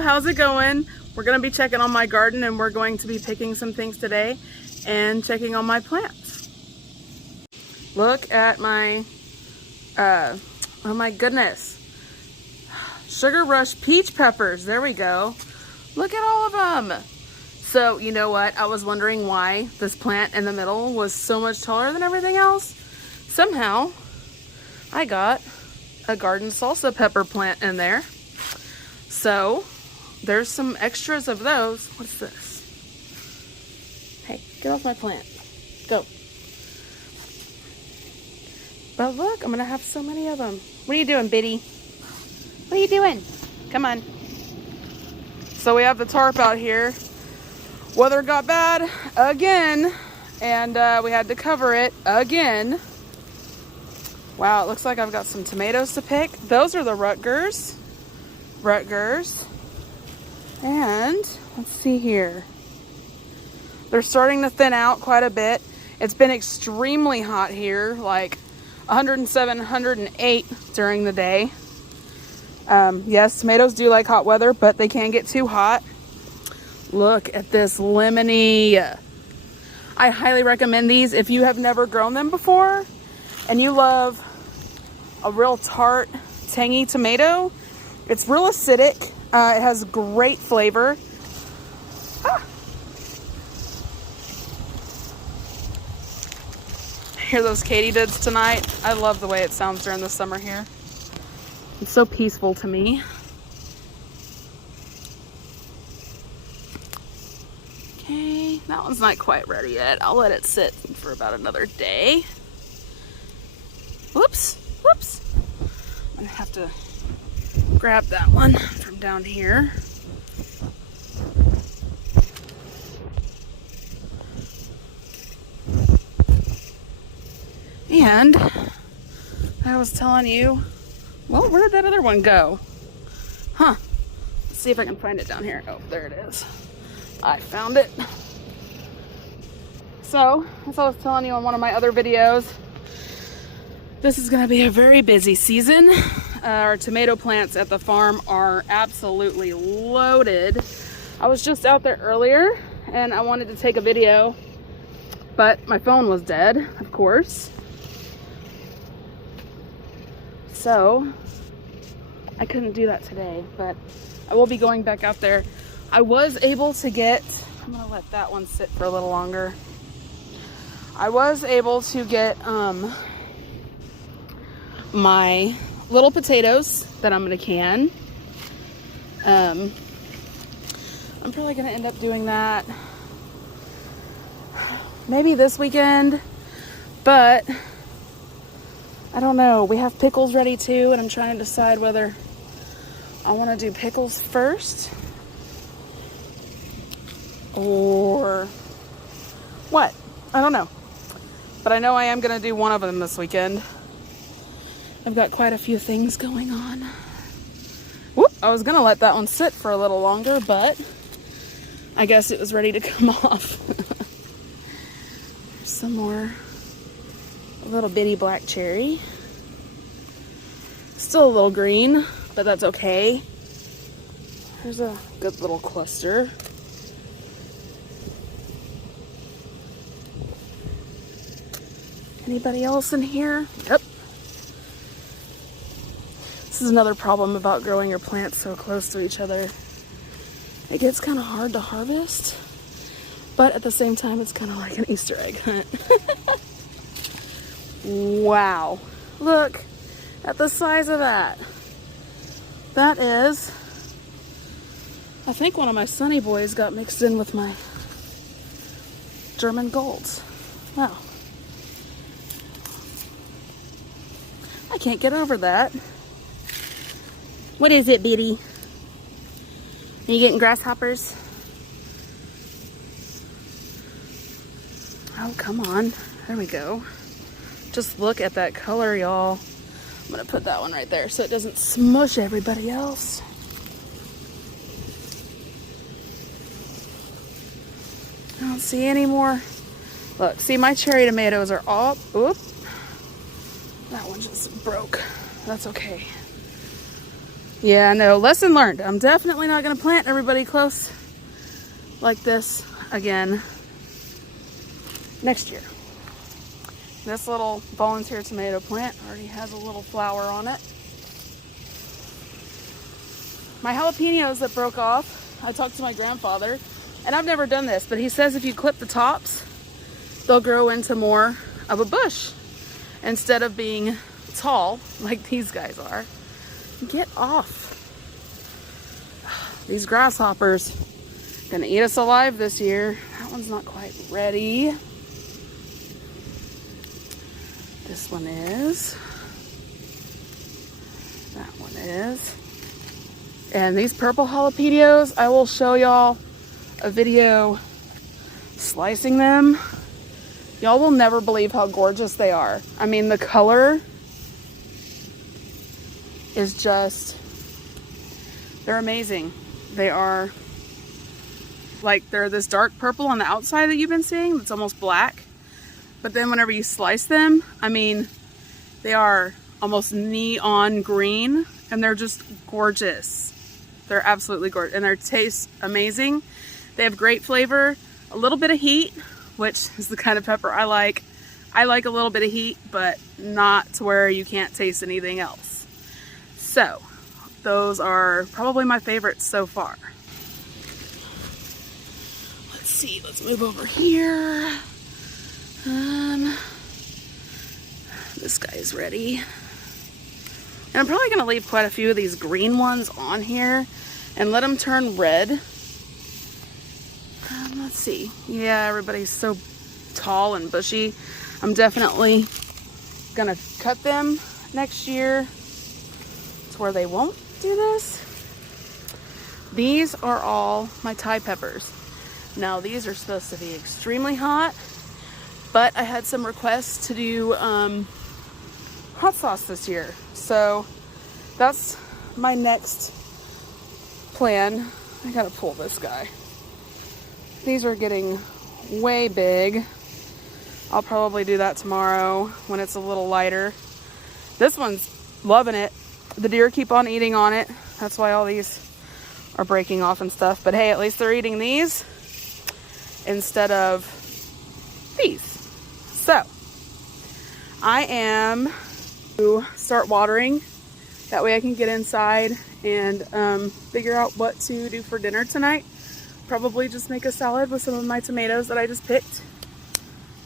y'all, how's it going? We're gonna be checking on my garden and we're going to be picking some things today and checking on my plants. Look at my, oh my goodness. Sugar Rush peach peppers, there we go. Look at all of them. So you know what, I was wondering why this plant in the middle was so much taller than everything else. Somehow I got a garden salsa pepper plant in there. So there's some extras of those. What's this? Hey, get off my plant. Go. But look, I'm gonna have so many of them. What are you doing, Biddy? What are you doing? Come on. So we have the tarp out here. Weather got bad again, and we had to cover it again. Wow, it looks like I've got some tomatoes to pick. Those are the Rutgers. And let's see here. They're starting to thin out quite a bit. It's been extremely hot here, like 107, 108 during the day. Yes, tomatoes do like hot weather, but they can get too hot. Look at this lemony. I highly recommend these if you have never grown them before and you love a real tart, tangy tomato. It's real acidic. It has great flavor. Ah. Hear those katydids tonight? I love the way it sounds during the summer here. It's so peaceful to me. Okay, that one's not quite ready yet. I'll let it sit for about another day. Whoops. I'm gonna have to grab that one from down here. And I was telling you, well, where did that other one go? Huh. Let's see if I can find it down here. Oh, there it is. I found it. So, as I was telling you on one of my other videos, this is going to be a very busy season. Our tomato plants at the farm are absolutely loaded. I was just out there earlier and I wanted to take a video, but my phone was dead, of course. So I couldn't do that today, but I will be going back out there. I was able to get, I'm gonna let that one sit for a little longer. I was able to get my little potatoes that I'm gonna can. I'm probably gonna end up doing that maybe this weekend, but I don't know. We have pickles ready too, and I'm trying to decide whether I want to do pickles first or what. I don't know. But I know I am going to do one of them this weekend. I've got quite a few things going on. Whoop! I was going to let that one sit for a little longer, but I guess it was ready to come off. There's some more. A little bitty black cherry. Still a little green, but that's okay. There's a good little cluster. Anybody else in here? Yep. This is another problem about growing your plants so close to each other. It gets kind of hard to harvest, but at the same time, it's kind of like an Easter egg hunt. Wow, look at the size of that. That is, I think one of my Sunny Boys got mixed in with my German Golds. Wow. I can't get over that. What is it, Biddy? Are you getting grasshoppers? Oh, come on. There we go. Just look at that color, y'all. I'm gonna put that one right there so it doesn't smush everybody else. I don't see any more. Look, see, my cherry tomatoes are all, oop. That one just broke. That's okay. Yeah, no, lesson learned. I'm definitely not going to plant everybody close like this again next year. This little volunteer tomato plant already has a little flower on it. My jalapenos that broke off, I talked to my grandfather, and I've never done this, but he says if you clip the tops, they'll grow into more of a bush instead of being tall like these guys are. Get off. These grasshoppers gonna eat us alive this year. That one's not quite ready. This one is. That one is. And these purple jalapenos, I will show y'all a video slicing them. Y'all will never believe how gorgeous they are. I mean, the color is just, they're amazing. They are like, they're this dark purple on the outside that you've been seeing that's almost black. But then whenever you slice them, I mean, they are almost neon green and they're just gorgeous. They're absolutely gorgeous and they taste amazing. They have great flavor, a little bit of heat, which is the kind of pepper I like. I like a little bit of heat, but not to where you can't taste anything else. So those are probably my favorites so far. Let's see, let's move over here. This guy's ready. And I'm probably gonna leave quite a few of these green ones on here and let them turn red. Let's see. Yeah, everybody's so tall and bushy. I'm definitely gonna cut them next year to where they won't do this. These are all my Thai peppers. Now these are supposed to be extremely hot, but I had some requests to do hot sauce this year. So that's my next plan. I gotta pull this guy. These are getting way big. I'll probably do that tomorrow when it's a little lighter. This one's loving it. The deer keep on eating on it. That's why all these are breaking off and stuff. But hey, at least they're eating these instead of these. So I am to start watering. That way I can get inside and figure out what to do for dinner tonight. Probably just make a salad with some of my tomatoes that I just picked.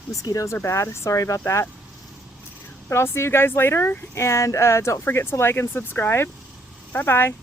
Mosquitoes are bad, sorry about that. But I'll see you guys later, and don't forget to like and subscribe. Bye bye.